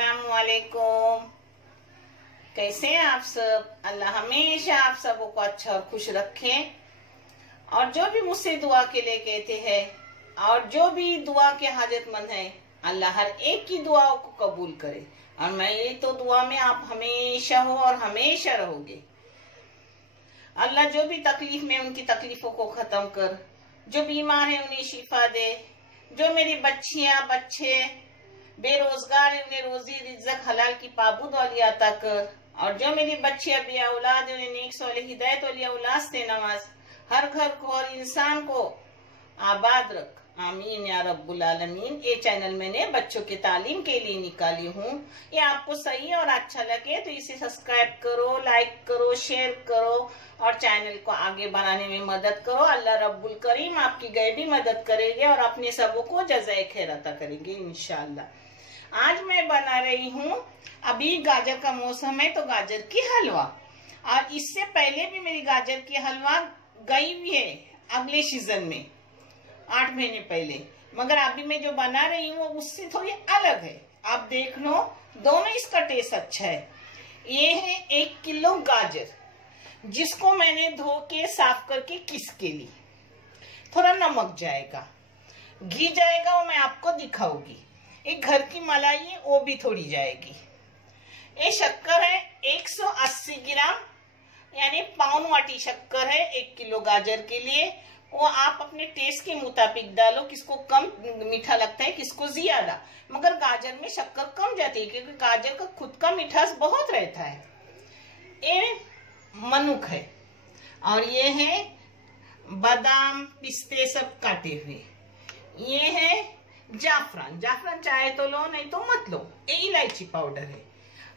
अस्सलाम वालेकुम। कैसे हैं आप सब? अल्लाह हमेशा आप सबों को अच्छा और खुश रखे। और जो भी मुझसे दुआ के लिए कहते हैं और जो भी दुआ के हाजतमंद हैं, अल्लाह हर एक की दुआओं को कबूल करे। और मैं ये तो दुआ में आप हमेशा हो और हमेशा रहोगे। अल्लाह जो भी तकलीफ में उनकी तकलीफों को खत्म कर, जो बीमार है उन्हें शिफा दे, जो मेरी बच्चियां बच्चे बेरोजगार है उन्हें रोजी रिज्क हलाल की पाबूद वाली अता कर। और जो मेरी बच्चियां बे औलाद है उन्हें नेक सौले हिदायत वाली औलाद से नवाज। हर घर को और इंसान को आबाद रख, आमीन या रब्बुल आलमीन। ये चैनल मैंने बच्चों के तालीम के लिए निकाली हूँ। ये आपको सही और अच्छा लगे तो इसे सब्सक्राइब करो, लाइक करो, शेयर करो और चैनल को आगे बढ़ाने में मदद करो। अल्लाह रब्बुल करीम आपकी गैबी मदद करेंगे और अपने सबों को जज़ाए खैर अता करेंगे इंशाअल्लाह। आज मैं बना रही हूँ, अभी गाजर का मौसम है तो गाजर की हलवा। और इससे पहले भी मेरी गाजर की हलवा गई हुई है अगले सीजन में 8 महीने पहले, मगर अभी मैं जो बना रही हूँ वो उससे थोड़ी अलग है। आप देख लो, दोनों इसका टेस्ट अच्छा है। ये है 1 किलो गाजर, जिसको मैंने धो के साफ करके किस के ली। थोड़ा नमक जाएगा, घी जाएगा, वो मैं आपको दिखाऊंगी। एक घर की मलाई है, वो भी थोड़ी जाएगी। ये शक्कर है 180 ग्राम, यानी पाउन वाटी शक्कर है 1 किलो गाजर के लिए। वो आप अपने टेस्ट के मुताबिक डालो, किसको कम मीठा लगता है किसको ज्यादा। मगर गाजर में शक्कर कम जाती है क्योंकि गाजर का खुद का मिठास बहुत रहता है। ये मनुक है और ये है बादाम पिस्ते सब काटे हुए। ये है जाफरान, जाफरान चाहे तो लो नहीं तो मत लो। ये इलायची पाउडर है।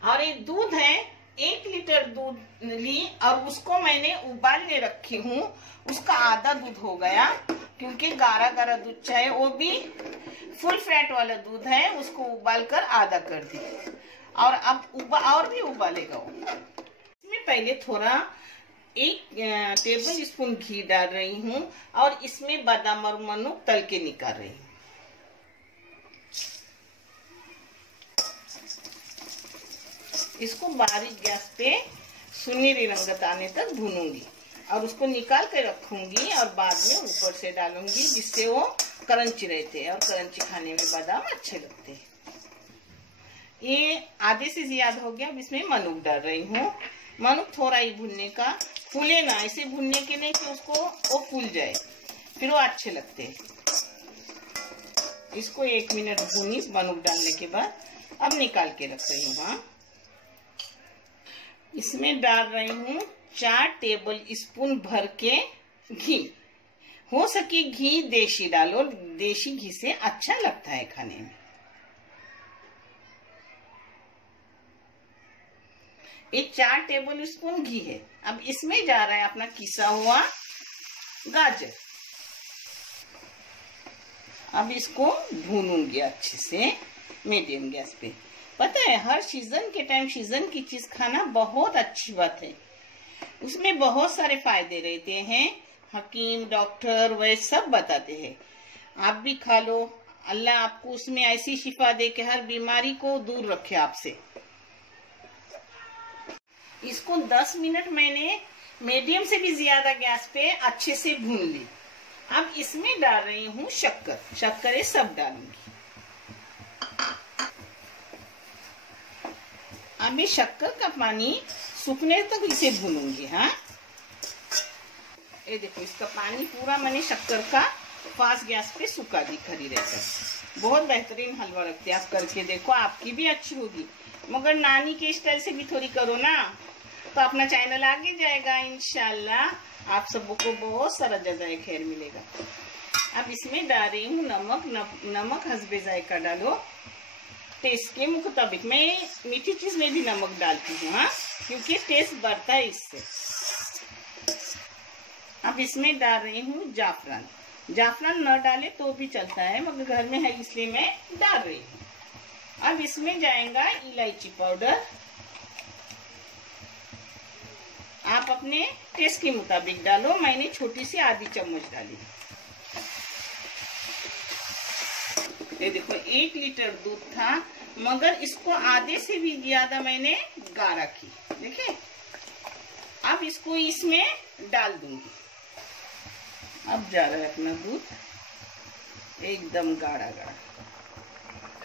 और ये दूध है, 1 लीटर दूध ली और उसको मैंने उबालने रखी हूँ। उसका आधा दूध हो गया क्योंकि गाढ़ा गाढ़ा दूध चाहिए, वो भी फुल फैट वाला दूध है। उसको उबाल कर आधा कर दी और अब और भी उबालेगा वो। इसमें पहले थोड़ा 1 टेबल स्पून घी डाल रही हूँ और इसमें बादाम और मनुक तल के निकाल रही हूँ। इसको बारीक गैस पे सुनहरी रंगत आने तक भूनूंगी और उसको निकाल के रखूंगी और बाद में ऊपर से डालूंगी, जिससे वो क्रंची रहते हैं और क्रंची खाने में बादाम अच्छे लगते हैं। ये आधे से ज्यादा हो गया। अब इसमें मनुक डाल रही हूँ। मनुक थोड़ा ही भूनने का, फूले ना, ऐसे भूनने के नहीं कि उसको वो फूल जाए, फिर वो अच्छे लगते हैं। इसको 1 मिनट भूनी मनुक डालने के बाद अब निकाल के रख रही हूँ। हाँ, इसमें डाल रही हूँ 4 टेबल स्पून भर के घी। हो सके घी देशी डालो, देशी घी से अच्छा लगता है खाने में। ये 4 टेबल स्पून घी है। अब इसमें जा रहा है अपना किसा हुआ गाजर। अब इसको भूनूंगी अच्छे से मीडियम गैस पे। पता है, हर सीजन के टाइम सीजन की चीज खाना बहुत अच्छी बात है। उसमें बहुत सारे फायदे रहते हैं। हकीम डॉक्टर वैद्य सब बताते हैं। आप भी खा लो, अल्लाह आपको उसमें ऐसी शिफा दे के हर बीमारी को दूर रखे आपसे। इसको 10 मिनट मैंने मीडियम से भी ज्यादा गैस पे अच्छे से भून ली। अब इसमें डाल रही हूँ शक्कर। शक्कर ये सब डालूंगी। अब ये शक्कर का पानी सूखने तक इसे भूनूंगी। हाँ, ये देखो, इसका पानी पूरा मैंने शक्कर का फास्ट गैस पे सुखा दी खड़ी रहकर। बहुत बेहतरीन हलवा लगती है। आप करके देखो, आपकी भी अच्छी होगी। मगर नानी के स्टाइल से भी थोड़ी करो ना, तो अपना चैनल आगे जाएगा इंशाल्लाह। आप सबको को बहुत सारा जज़ाए खैर मिलेगा। अब इसमें डाल रही हूँ नमक। नमक हस्बे जायका डालो, टेस्ट के मुताबिक। मैं मीठी चीज में भी नमक डालती हूँ, हाँ, क्योंकि टेस्ट बढ़ता है इससे। अब इसमें डाल रही हूँ जाफरान। जाफरान न डाले तो भी चलता है, मगर घर में है इसलिए मैं डाल रही हूँ। अब इसमें जाएगा इलायची पाउडर। आप अपने टेस्ट के मुताबिक डालो। मैंने छोटी सी आधी चम्मच डाली। ये देखो 1 लीटर दूध था, मगर इसको आधे से भी ज्यादा मैंने गाढ़ा की। देखिए, अब इसको इसमें डाल दूंगी। अब जा रहा है अपना दूध एकदम गाढ़ा गाढ़ा,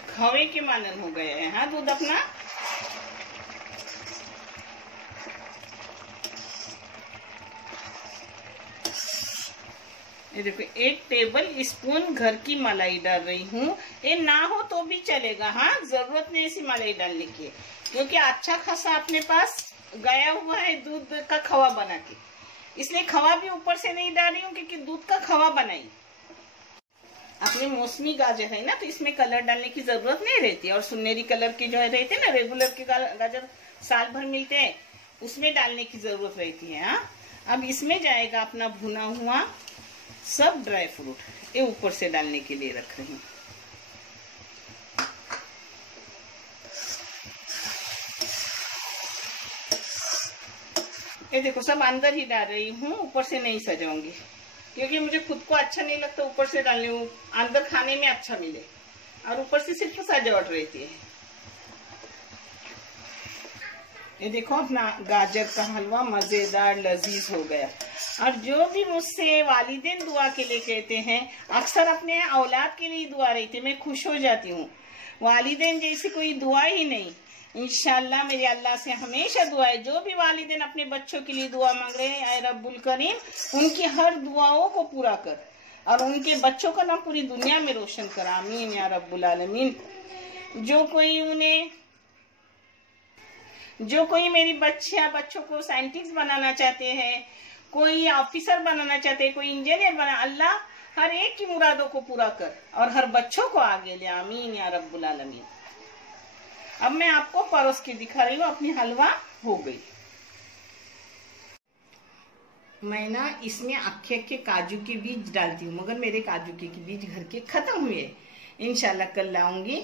खवे के मानन हो गया है। हाँ, दूध अपना ये देखो, 1 टेबल स्पून घर की मलाई डाल रही हूँ। ये ना हो तो भी चलेगा। हाँ, जरूरत नहीं ऐसी मलाई डालने की, क्योंकि अच्छा खासा अपने पास गया हुआ है दूध का खवा बना के, इसलिए खवा भी ऊपर से नहीं डाल रही हूँ, क्योंकि दूध का खवा बनाई। अपने मौसमी गाजर है ना, तो इसमें कलर डालने की जरूरत नहीं रहती। और सुनहरी कलर के जो है रहते ना, रेगुलर के गाजर साल भर मिलते हैं, उसमें डालने की जरूरत रहती है। हाँ, अब इसमें जाएगा अपना भुना हुआ सब ड्राई फ्रूट, ये ऊपर से डालने के लिए रख रही हूँ। ये देखो, सब अंदर ही डाल रही हूँ, ऊपर से नहीं सजाऊंगी, क्योंकि मुझे खुद को अच्छा नहीं लगता ऊपर से डालने। अंदर खाने में अच्छा मिले, और ऊपर से सिर्फ सजावट रहती है। ये देखो, अपना गाजर का हलवा मजेदार लजीज हो गया। और जो भी मुझसे वालिदैन दुआ के लिए कहते हैं, अक्सर अपने औलाद के लिए दुआ रहती है, मैं खुश हो जाती हूँ। वालिदैन जैसी कोई दुआ ही नहीं। इंशाल्लाह मेरे अल्लाह से हमेशा दुआ है, जो भी वालिदैन अपने बच्चों के लिए दुआ मांग रहे हैं, ऐ रब्बुल करीम उनकी हर दुआओं को पूरा कर, और उनके बच्चों का नाम पूरी दुनिया में रोशन कर। आमीन या रब्बुल आलमीन। जो कोई मेरी बच्चों को साइंटिस्ट बनाना चाहते हैं, कोई ऑफिसर बनाना चाहते हैं, कोई इंजीनियर बना, अल्लाह हर एक की मुरादों को पूरा कर और हर बच्चों को आगे ले। आमीन या रब्बुल आलमीन। अब मैं आपको परोस के दिखा रही हूँ, अपनी हलवा हो गई। मैं ना इसमें अक्खे काजू के बीज डालती हूँ, मगर मेरे काजू के बीज घर के खत्म हुए। इंशाल्लाह कल लाऊंगी,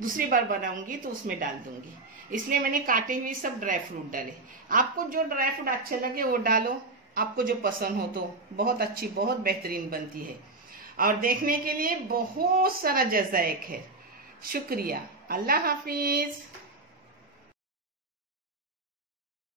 दूसरी बार बनाऊंगी तो उसमें डाल दूंगी। इसलिए मैंने काटे हुए सब ड्राई फ्रूट डाले। आपको जो ड्राई फ्रूट अच्छे लगे वो डालो, आपको जो पसंद हो। तो बहुत अच्छी, बहुत बेहतरीन बनती है। और देखने के लिए बहुत सारा जज़ायक है। शुक्रिया। अल्लाह हाफिज।